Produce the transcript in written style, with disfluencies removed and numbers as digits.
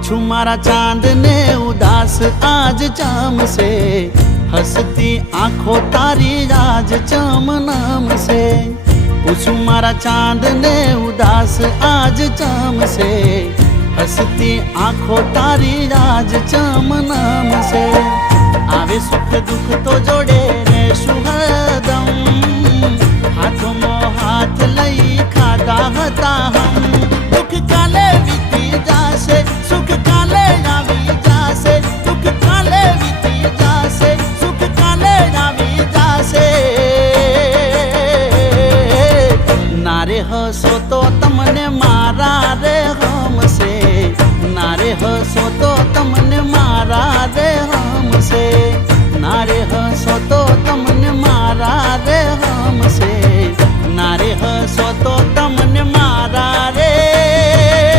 पूछूं मारा चांद ने उदास आज चाम से, हंसती आंखों तारी आज चाम नाम से। पूछूं मारा चांद ने उदास आज चाम से, हंसती आंखों तारी आज चाम नाम से। आवे सुख दुख तो जोड़े रेशु हरदम, हाथों में हाथ लई खादा हता हम। दुख काले वीती जासे, सुख काले आवी जासे, दुख काले वीती जासे, सुख काले आवी जासे। नारे हसो तो तमने मारा रे हमसे, नारे हसो तो तमने मारा रे हमसे, नारे हसो तो तमने मारा रे हमसे, नारे हसो तो तमने